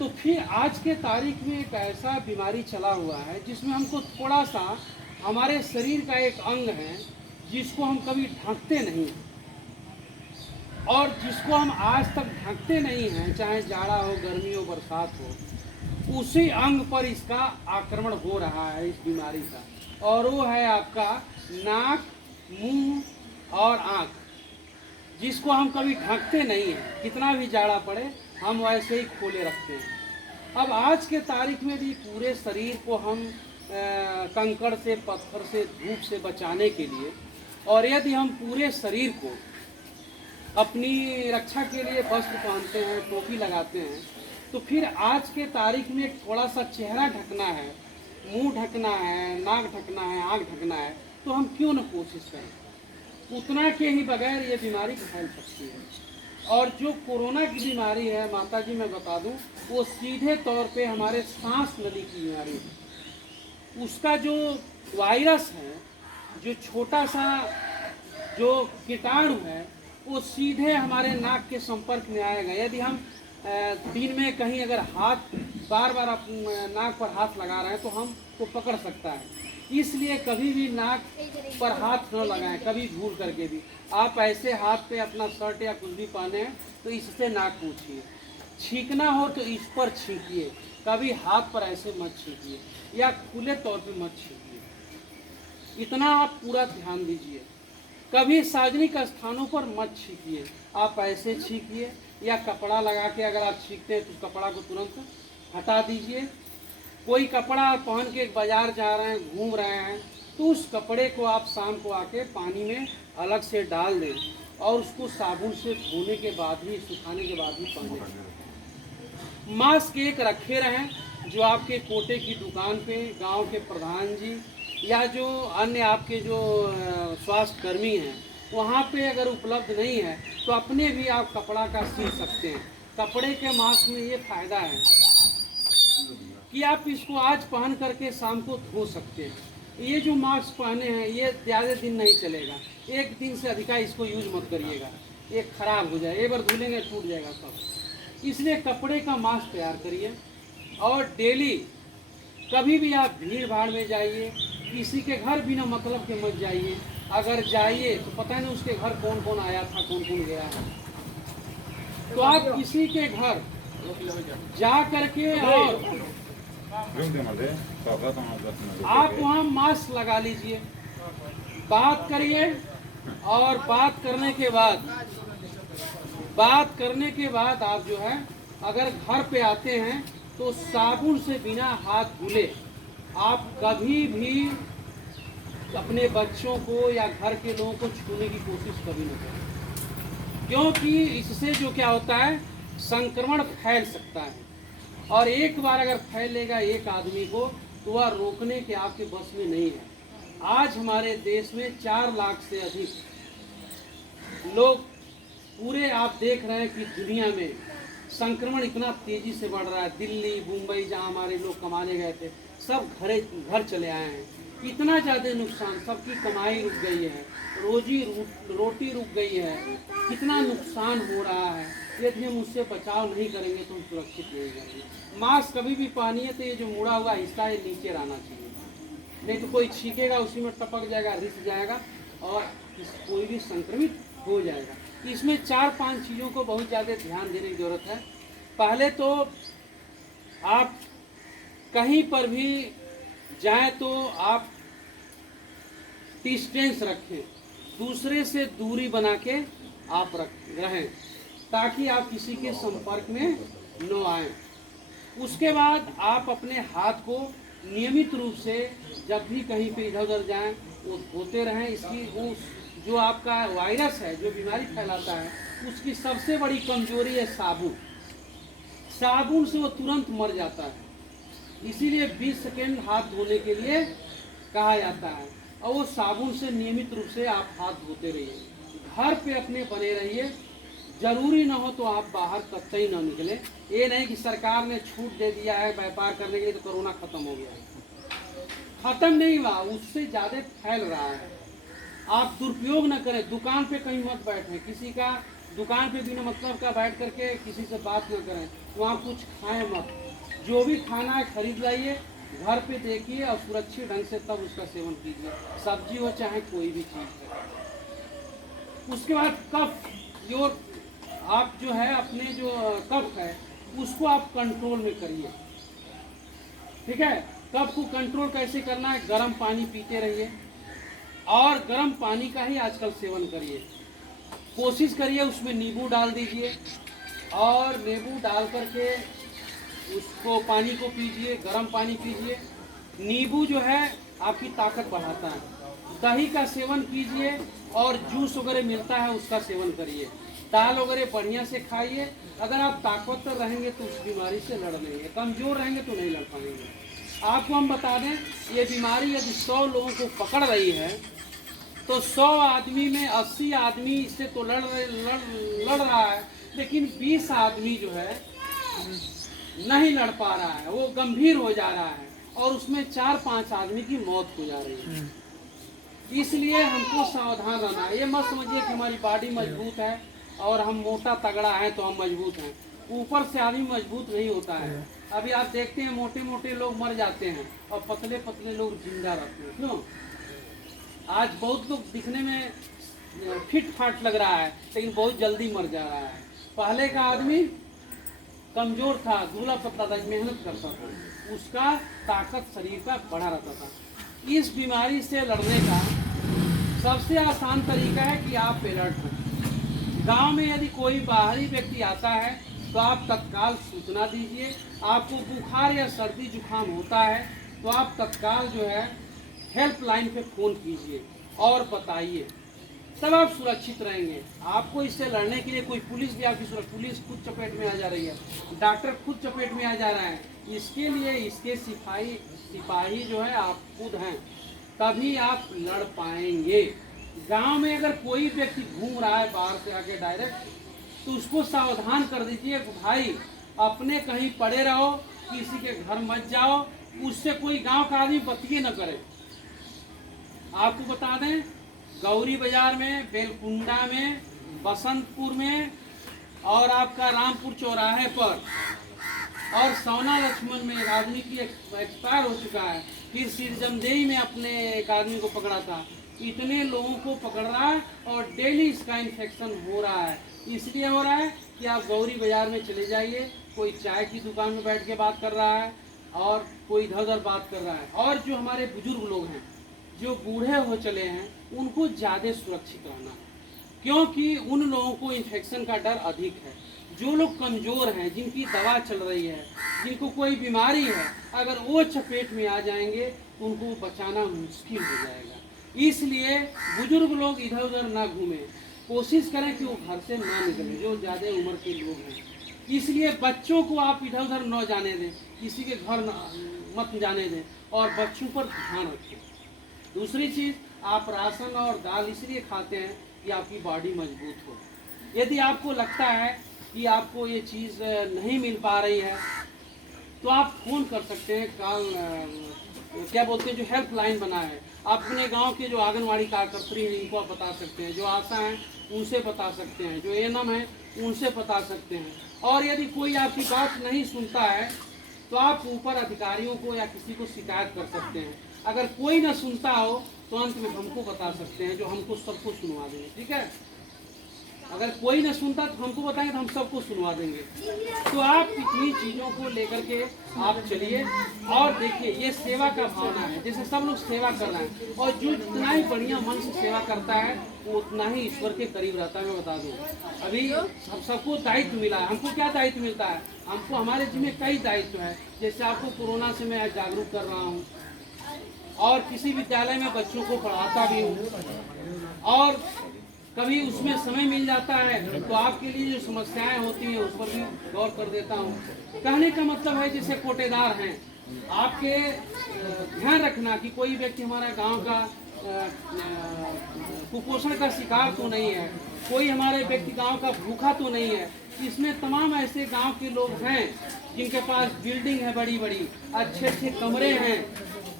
तो फिर आज के तारीख में एक ऐसा बीमारी चला हुआ है जिसमें हमको थोड़ा सा हमारे शरीर का एक अंग है जिसको हम कभी ढकते नहीं हैं, और जिसको हम आज तक ढकते नहीं हैं, चाहे जाड़ा हो, गर्मी हो, बरसात हो, उसी अंग पर इसका आक्रमण हो रहा है, इस बीमारी का। और वो है आपका नाक, मुंह और आँख, जिसको हम कभी ढकते नहीं हैं। कितना भी जाड़ा पड़े हम वैसे ही खोले रखते हैं। अब आज के तारीख में भी पूरे शरीर को हम कंकड़ से, पत्थर से, धूप से बचाने के लिए, और यदि हम पूरे शरीर को अपनी रक्षा के लिए वस्त्र पहनते हैं, टोपी लगाते हैं, तो फिर आज के तारीख में थोड़ा सा चेहरा ढकना है, मुंह ढकना है, नाक ढकना है, आँख ढकना है, तो हम क्यों न कोशिश करें। उतना के ही बगैर ये बीमारी फैल सकती है। और जो कोरोना की बीमारी है माता जी, मैं बता दूं, वो सीधे तौर पे हमारे सांस नली की बीमारी है। उसका जो वायरस है, जो छोटा सा जो कीटाणु है, वो सीधे हमारे नाक के संपर्क में आएगा। यदि हम दिन में कहीं अगर हाथ बार बार नाक पर हाथ लगा रहे हैं तो हमको पकड़ सकता है। इसलिए कभी भी नाक पर हाथ न लगाएं, कभी भूल करके भी। आप ऐसे हाथ पे अपना शर्ट या कुछ भी पहने हैं तो इससे नाक पूछिए। छींकना हो तो इस पर छींकिए, कभी हाथ पर ऐसे मत छींकिए या खुले तौर पे मत छींकिए। इतना आप पूरा ध्यान दीजिए। कभी सार्वजनिक स्थानों पर मत छींकिए, आप ऐसे छींकिए या कपड़ा लगा के अगर आप छींकते हैं तो कपड़ा को तुरंत हटा दीजिए। कोई कपड़ा पहन के बाजार जा रहे हैं, घूम रहे हैं, तो उस कपड़े को आप शाम को आके पानी में अलग से डाल दें और उसको साबुन से धोने के बाद ही, सुखाने के बाद ही पहनें। मास्क एक रखे रहें, जो आपके कोटे की दुकान पे गांव के प्रधान जी या जो अन्य आपके जो स्वास्थ्य कर्मी हैं वहाँ पे अगर उपलब्ध नहीं है तो अपने भी आप कपड़ा का सी सकते हैं। कपड़े के मास्क में ये फ़ायदा है कि आप इसको आज पहन करके शाम को धो सकते हैं। ये जो मास्क पहने हैं ये ज़्यादा दिन नहीं चलेगा, एक दिन से अधिका इसको यूज मत करिएगा, ये खराब हो जाए, एक बार धुलेंगे टूट जाएगा सब। इसलिए कपड़े का मास्क तैयार करिए। और डेली कभी भी आप भीड़ भाड़ में जाइए, किसी के घर बिना मतलब के मत जाइए। अगर जाइए तो पता नहीं उसके घर कौन कौन आया था, कौन कौन गया है। तो आप किसी के घर जा करके और आप वहाँ मास्क लगा लीजिए, बात करिए, और बात करने के बाद आप जो है अगर घर पे आते हैं तो साबुन से बिना हाथ धुले आप कभी भी अपने बच्चों को या घर के लोगों को छूने की कोशिश कभी न करें, क्योंकि इससे जो क्या होता है, संक्रमण फैल सकता है। और एक बार अगर फैलेगा एक आदमी को तो वह रोकने के आपके बस में नहीं है। आज हमारे देश में 4 लाख से अधिक लोग, पूरे आप देख रहे हैं कि दुनिया में संक्रमण इतना तेजी से बढ़ रहा है। दिल्ली, मुंबई जहां हमारे लोग कमाने गए थे, सब घर चले आए हैं। इतना ज़्यादा नुकसान, सबकी कमाई रुक गई है, रोटी रुक गई है, कितना नुकसान हो रहा है। यदि हम उससे बचाव नहीं करेंगे तो हम सुरक्षित नहीं रहेंगे। मास्क कभी भी पहनिए तो ये जो मुड़ा हुआ हिस्सा है नीचे रहना चाहिए, नहीं तो कोई छींकेगा उसी में टपक जाएगा, रिस जाएगा और कोई भी संक्रमित हो जाएगा। इसमें 4-5 चीज़ों को बहुत ज़्यादा ध्यान देने की ज़रूरत है। पहले तो आप कहीं पर भी जाएं तो आप डिस्टेंस रखें, दूसरे से दूरी बना के आप रहें ताकि आप किसी के संपर्क में न आए। उसके बाद आप अपने हाथ को नियमित रूप से जब भी कहीं पे इधर उधर जाएं वो धोते रहें। इसकी वो जो आपका वायरस है जो बीमारी फैलाता है उसकी सबसे बड़ी कमजोरी है साबुन। साबुन से वो तुरंत मर जाता है, इसीलिए 20 सेकेंड हाथ धोने के लिए कहा जाता है। और वो साबुन से नियमित रूप से आप हाथ धोते रहिए, घर पे अपने बने रहिए। जरूरी ना हो तो आप बाहर कतई ना निकले। ये नहीं कि सरकार ने छूट दे दिया है व्यापार करने के लिए तो कोरोना खत्म हो गया है, खत्म नहीं हुआ, उससे ज़्यादा फैल रहा है। आप दुरुपयोग न करें, दुकान पे कहीं मत बैठें, किसी का दुकान पे बिना मतलब का बैठ करके किसी से बात न करें, वहाँ कुछ खाएं मत। जो भी खाना है खरीद लाइए, घर पे देखिए और सुरक्षित ढंग से तब उसका सेवन कीजिए, सब्जी हो चाहे कोई भी चीज़ है। उसके बाद कफ, जो आप जो है अपने जो कफ है उसको आप कंट्रोल में करिए, ठीक है। कफ को कंट्रोल कैसे करना है, गर्म पानी पीते रहिए और गर्म पानी का ही आजकल सेवन करिए। कोशिश करिए उसमें नींबू डाल दीजिए और नींबू डाल करके उसको पानी को पीजिए, गर्म पानी पीजिए। नींबू जो है आपकी ताकत बढ़ाता है। दही का सेवन कीजिए और जूस वगैरह मिलता है उसका सेवन करिए। दाल वगैरह बढ़िया से खाइए। अगर आप ताकतवर रहेंगे तो उस बीमारी से लड़ लेंगे, कमज़ोर रहेंगे तो नहीं लड़ पाएंगे। आपको हम बता दें, ये बीमारी यदि 100 लोगों को पकड़ रही है तो 100 आदमी में 80 आदमी इससे तो लड़ रहा है, लेकिन 20 आदमी जो है नहीं लड़ पा रहा है, वो गंभीर हो जा रहा है और उसमें 4-5 आदमी की मौत हो जा रही है। इसलिए हमको सावधान रहना है। ये मत समझिए कि हमारी बॉडी मजबूत है और हम मोटा तगड़ा है तो हम मजबूत हैं। ऊपर से आदमी मजबूत नहीं होता है। अभी आप देखते हैं मोटे मोटे लोग मर जाते हैं और पतले पतले लोग जिंदा रहते हैं। क्यों? आज बहुत लोग दिखने में फिट फाट लग रहा है लेकिन बहुत जल्दी मर जा रहा है। पहले का आदमी कमजोर था, दूल्हा पतला था, मेहनत करता था, उसका ताकत शरीर का बढ़ा रहता था। इस बीमारी से लड़ने का सबसे आसान तरीका है कि आप अलर्ट रहें। गांव में यदि कोई बाहरी व्यक्ति आता है तो आप तत्काल सूचना दीजिए। आपको बुखार या सर्दी जुकाम होता है तो आप तत्काल जो है हेल्पलाइन पे फ़ोन कीजिए और बताइए, तब आप सुरक्षित रहेंगे। आपको इससे लड़ने के लिए कोई पुलिस भी आपकी पुलिस खुद चपेट में आ जा रही है, डॉक्टर खुद चपेट में आ जा रहा है, इसके लिए इसके सिपाही जो है आप खुद हैं, तभी आप लड़ पाएंगे। गांव में अगर कोई व्यक्ति घूम रहा है बाहर से आके डायरेक्ट, तो उसको सावधान कर दीजिए, भाई अपने कहीं पड़े रहो, किसी के घर मत जाओ, उससे कोई गांव का आदमी बतिए न करे। आपको बता दें, गौरी बाजार में, बेलकुंडा में, बसंतपुर में और आपका रामपुर चौराहे पर और सोना लक्ष्मण में एक आदमी की एक्सपायर हो चुका है। फिर सिरजमदेई में अपने एक आदमी को पकड़ा था। इतने लोगों को पकड़ रहा है और डेली इसका इन्फेक्शन हो रहा है। इसलिए हो रहा है कि आप गौरी बाजार में चले जाइए, कोई चाय की दुकान में बैठ के बात कर रहा है और कोई इधर उधर बात कर रहा है। और जो हमारे बुजुर्ग लोग हैं, जो बूढ़े हो चले हैं, उनको ज़्यादा सुरक्षित रहना, क्योंकि उन लोगों को इन्फेक्शन का डर अधिक है। जो लोग कमज़ोर हैं, जिनकी दवा चल रही है, जिनको कोई बीमारी है, अगर वो चपेट में आ जाएंगे तो उनको बचाना मुश्किल हो जाएगा। इसलिए बुजुर्ग लोग इधर उधर ना घूमें, कोशिश करें कि वो घर से ना निकलें, जो ज़्यादा उम्र के लोग हैं। इसलिए बच्चों को आप इधर उधर न जाने दें, किसी के घर मत जाने दें और बच्चों पर ध्यान रखें। दूसरी चीज़, आप राशन और दाल इसलिए खाते हैं कि आपकी बॉडी मजबूत हो। यदि आपको लगता है कि आपको ये चीज़ नहीं मिल पा रही है तो आप फ़ोन कर सकते हैं। क्या बोलते हैं, जो हेल्पलाइन बना है, आप अपने गांव के जो आंगनवाड़ी कार्यकर्त्री हैं इनको आप बता सकते हैं, जो आशा हैं उनसे बता सकते हैं, जो एएनएम हैं उनसे बता सकते हैं। और यदि कोई आपकी बात नहीं सुनता है तो आप ऊपर अधिकारियों को या किसी को शिकायत कर सकते हैं। अगर कोई ना सुनता हो तो अंत में हमको बता सकते हैं, जो हमको सबको सुनवा देंगे, ठीक है। अगर कोई ना सुनता तो हमको बताएंगे तो हम सबको सुनवा देंगे। तो आप इतनी चीज़ों को लेकर के आप चलिए और देखिए, ये सेवा का भावना है। जैसे सब लोग सेवा कर रहे हैं और जो जितना ही बढ़िया मन से सेवा करता है वो उतना ही ईश्वर के करीब रहता है। मैं बता दूँ, अभी सबको दायित्व मिला है। हमको क्या दायित्व मिलता है? हमको हमारे जिम्मे कई दायित्व है। जैसे आपको कोरोना से मैं जागरूक कर रहा हूँ और किसी विद्यालय में बच्चों को पढ़ाता भी हूँ और कभी उसमें समय मिल जाता है तो आपके लिए जो समस्याएं होती हैं उस पर भी गौर कर देता हूँ। कहने का मतलब है, जैसे कोटेदार हैं, आपके ध्यान रखना कि कोई व्यक्ति हमारा गांव का कुपोषण का शिकार तो नहीं है, कोई हमारे व्यक्ति गांव का भूखा तो नहीं है। इसमें तमाम ऐसे गांव के लोग हैं जिनके पास बिल्डिंग है, बड़ी बड़ी अच्छे अच्छे कमरे हैं,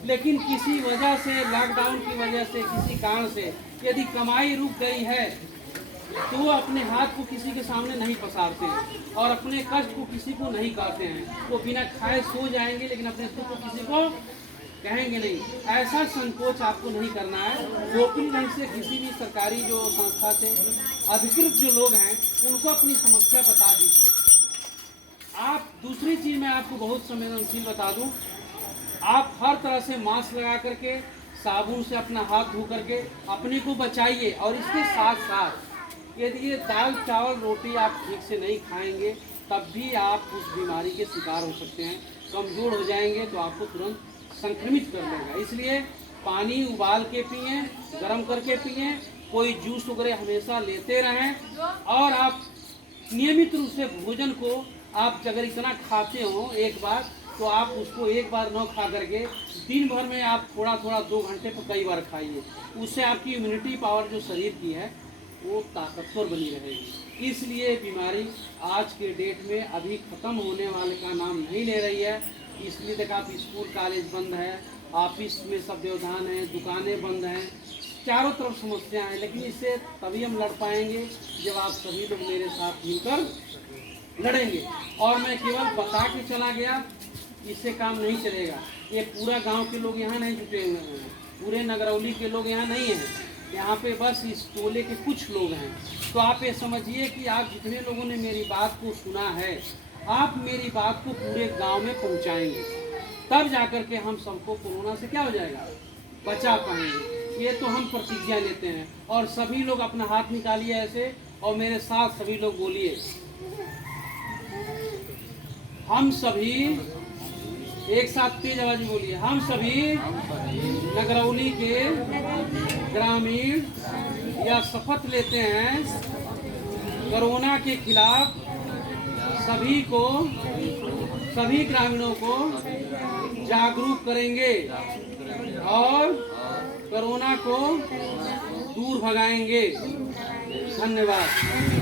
लेकिन किसी वजह से, लॉकडाउन की वजह से, किसी कारण से यदि कमाई रुक गई है तो वो अपने हाथ को किसी के सामने नहीं पसारते हैं और अपने कष्ट को किसी को नहीं कहते हैं। वो बिना खाए सो जाएंगे लेकिन अपने दुख को किसी को कहेंगे नहीं। ऐसा संकोच आपको नहीं करना है। गोपनीय ढंग से किसी भी सरकारी जो संस्था से अधिकृत जो लोग हैं उनको अपनी समस्या बता दीजिए। आप दूसरी चीज मैं आपको बहुत संवेदनशील बता दूं, आप हर तरह से मास्क लगा करके, साबुन से अपना हाथ धो करके अपने को बचाइए। और इसके साथ साथ यदि ये दाल चावल रोटी आप ठीक से नहीं खाएंगे तब भी आप उस बीमारी के शिकार हो सकते हैं। कमज़ोर हो जाएंगे तो आपको तुरंत संक्रमित कर देगा। इसलिए पानी उबाल के पिएं, गर्म करके पिएं, कोई जूस वगैरह हमेशा लेते रहें। और आप नियमित रूप से भोजन को आप अगर इतना खाते हो एक बार तो आप उसको एक बार न खा करके दिन भर में आप थोड़ा थोड़ा 2 घंटे पर कई बार खाइए। उससे आपकी इम्यूनिटी पावर जो शरीर की है वो ताकतवर बनी रहेगी। इसलिए बीमारी आज के डेट में अभी ख़त्म होने वाले का नाम नहीं ले रही है। इसलिए तक आप स्कूल कॉलेज बंद है, ऑफिस में सब व्यवधान है, दुकानें बंद हैं, चारों तरफ समस्या है। लेकिन इससे तभी हम लड़ पाएंगे जब आप सभी लोग मेरे साथ मिलकर लड़ेंगे। और मैं केवल बता के चला गया इससे काम नहीं चलेगा। ये पूरा गांव के लोग यहाँ नहीं जुटे हुए हैं, पूरे नगरौली के लोग यहाँ नहीं हैं, यहाँ पे बस इस टोले के कुछ लोग हैं। तो आप ये समझिए कि आप जितने लोगों ने मेरी बात को सुना है आप मेरी बात को पूरे गांव में पहुंचाएंगे, तब जाकर के हम सबको कोरोना से क्या हो जाएगा, बचा पाएंगे। ये तो हम प्रतिज्ञा लेते हैं। और सभी लोग अपना हाथ निकालिए ऐसे और मेरे साथ सभी लोग बोलिए, हम सभी, एक साथ तेज आवाज में बोलिए, हम सभी नगरौली के ग्रामीण यह शपथ लेते हैं कोरोना के खिलाफ सभी ग्रामीणों को जागरूक करेंगे और कोरोना को दूर भगाएंगे। धन्यवाद।